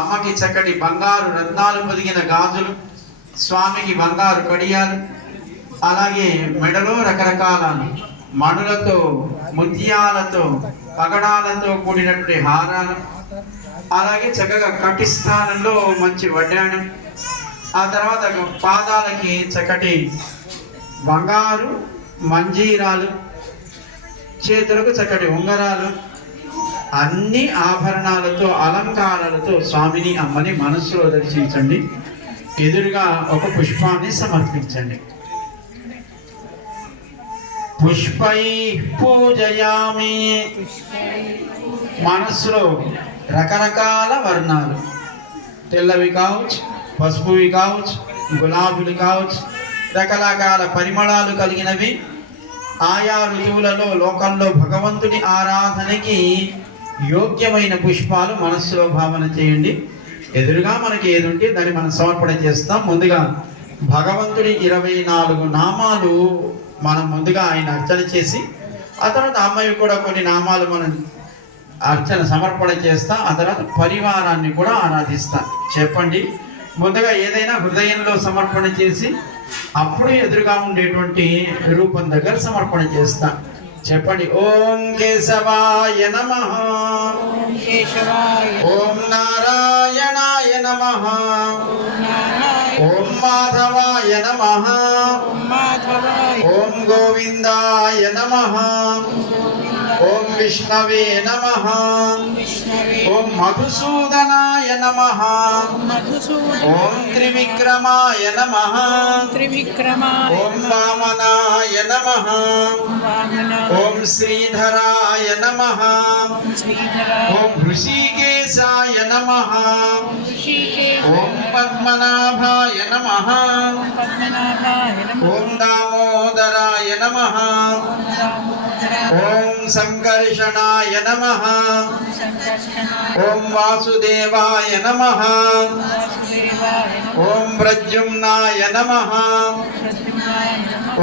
అమ్మకి చక్కటి బంగారు రత్నాలు పొదిగిన గాజులు, స్వామికి బంగారు కడియాలు, అలాగే మెడలో రకరకాల మణులతో, ముత్యాలతో, పగడాలతో కూడినటువంటి హారాలు, అలాగే చక్కగా కటిస్థానంలో మంచి వడ్డాణం, ఆ తర్వాత పాదాలకి చక్కటి బంగారు మంజీరాలు, చేతులకు చక్కటి ఉంగరాలు, అన్ని ఆభరణాలతో అలంకారాలతో స్వామిని అమ్మని మనస్సులో దర్శించండి. ఎదురుగా ఒక పుష్పాన్ని సమర్పించండి. పుష్పై పూజయామి. మనస్సులో రకరకాల వర్ణాలు, తెల్లవి కావచ్చు, పసుపువి కావచ్చు, గులాబీలు కావచ్చు, రకరకాల పరిమళాలు కలిగినవి ఆయా ఋతువులలో లోకంలో భగవంతుడి ఆరాధనకి యోగ్యమైన పుష్పాలు మనస్సులో భావన చేయండి. ఎదురుగా మనకి ఏది ఉంటే దాన్ని మనం సమర్పణ చేస్తాం. ముందుగా భగవంతుడి 24 నామాలు మనం ముందుగా ఆయన అర్చన చేసి, ఆ తర్వాత అమ్మాయి కూడా కొన్ని నామాలు మనం అర్చన సమర్పణ చేస్తాం. ఆ తర్వాత పరివారాన్ని కూడా ఆరాధిస్తాం. చెప్పండి, ముందుగా ఏదైనా హృదయంలో సమర్పణ చేసి అప్పుడు ఎదురుగా ఉండేటువంటి రూపం దగ్గర సమర్పణ చేస్తాం. చెప్పండి. ఓం కేశవాయ నమః, ఓం నారాయణాయ నమః, ఓం మాధవాయ నమః, ఓం గోవిందాయ నమః, ఓం విష్ణవే నమః, ఓం మధుసూదనాయ నమః, ఓం త్రివిక్రమాయ నమః, ఓం వామనాయ నమః, ఓం శ్రీధరాయ నమః, ఓం ఋషికేశాయ నమః, ఓం పద్మనాభాయ నమః, ఓం దామోదరాయ నమః, ఓం సంకర్షణాయ నమః, ఓం వాసుదేవాయ నమః, ఓం ప్రద్యుమ్నాయ నమః,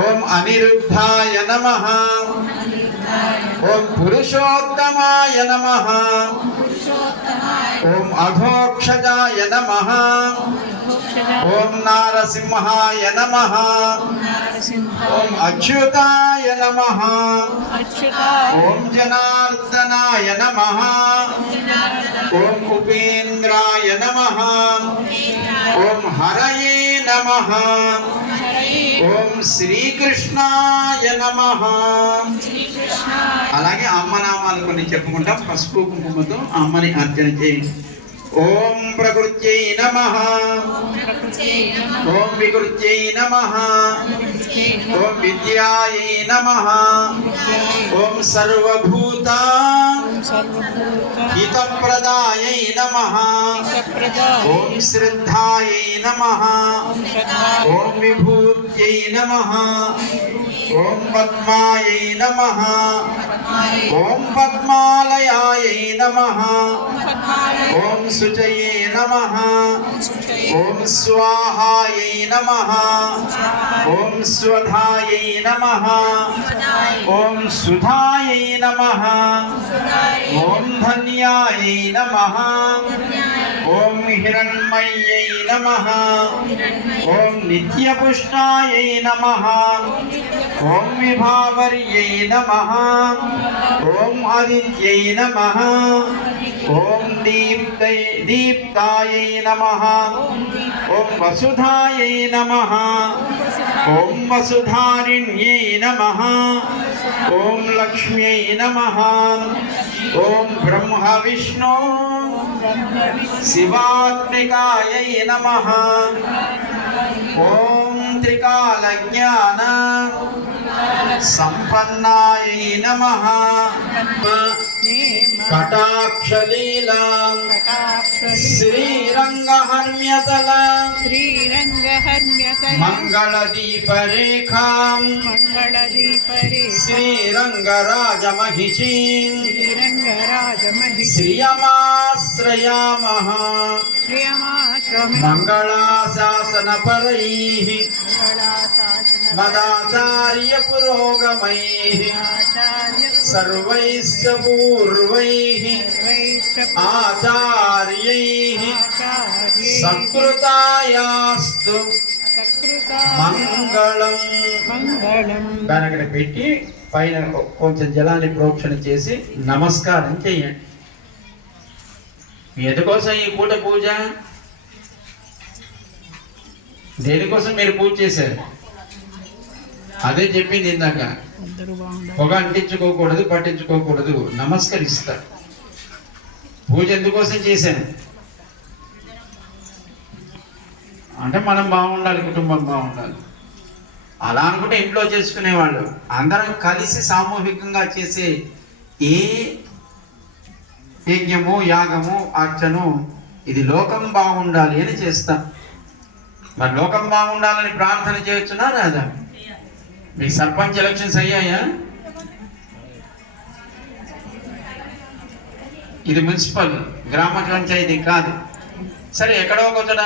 ఓం అనిరుద్ధాయ నమః, ఓం పురుషోత్తమాయ నమః, ఓం అఘోక్షజాయ నమః, ఓం నారసింహాయ నమః, ఓం అచ్యుతాయ నమః, ఓం జనార్దనాయ నమః, ఓం ఉపేంద్రాయ నమః, ఓం హరయే నమః, ఓం శ్రీకృష్ణాయ నమః. అలాగే అమ్మ నామాలు కొన్ని చెప్పుకుంటాం. పసుపు కుంకుమతో అమ్మని అర్చన చేయండి. ఓం ప్రకృత్యై నమః, ఓం వికృత్యై నమః, ఓం విద్యాయై నమః, ఓం సర్వభూత హితప్రదాయై నమః, ఓం శ్రద్ధాయై నమః, ఓం విభూత్యై నమః, ఓం పద్మాయై నమః, ఓం పద్మాలయాయై నమః, ఓం శుచయే నమః, ఓం స్వాహాయై నమః, ఓం స్వధాయై నమః, ఓం సుధాయై నమః, ఓం ధన్యాయై నమః, ఓం హిరణ్మయ్యై నమః, ఓం నిత్యపుష్టాయై నమః, ఓం విభావర్యై నమః, ఓం ఆదిత్యై నమః, ఓం దీప్తాయై నమః, ఓం వసుధాయై నమః, ఓం వసుధారిణ్యై నమః, ఓం లక్ష్మ్యై నమః, ఓం బ్రహ్మ విష్ణు శివాత్మికాయై నమః, ఓం త్రికాల జ్ఞాన సంపన్నాయై నమః, కటాక్షలీలా శ్రీరంగహర్మ్యతల మంగళదీపరేఖాం శ్రీరంగరాజమహిషీం శ్రియమాశ్రయామః. మంగళాశాసనపరైః మదాచార్య పురోగమైః సర్వైశ్చ పూర్వైః ఆచార్యైః సత్కృతాయాస్తు మంగళం. దాని అక్కడ పెట్టి పైన కొంచెం జలాన్ని ప్రోక్షణ చేసి నమస్కారం చెయ్యండి. ఎందుకోసం ఈ పూట పూజ? దేనికోసం మీరు పూజ చేశారు? అదే చెప్పింది ఇందాక. పొగ అంటించుకోకూడదు, పట్టించుకోకూడదు, నమస్కరిస్తారు. పూజ ఎందుకోసం చేశాను అంటే మనం బాగుండాలి, కుటుంబం బాగుండాలి. అలా అనుకుంటే ఇంట్లో చేసుకునేవాళ్ళు. అందరం కలిసి సామూహికంగా చేసే ఏ యజ్ఞము, యాగము, అర్చను ఇది లోకం బాగుండాలి అని చేస్తాం. మరి లోకం బాగుండాలని ప్రార్థన చేయొచ్చునా రాదా? మీ సర్పంచ్ ఎలక్షన్స్ అయ్యాయా? ఇది మున్సిపల్, గ్రామ పంచాయతీ కాదు. సరే, ఎక్కడో ఒక చోట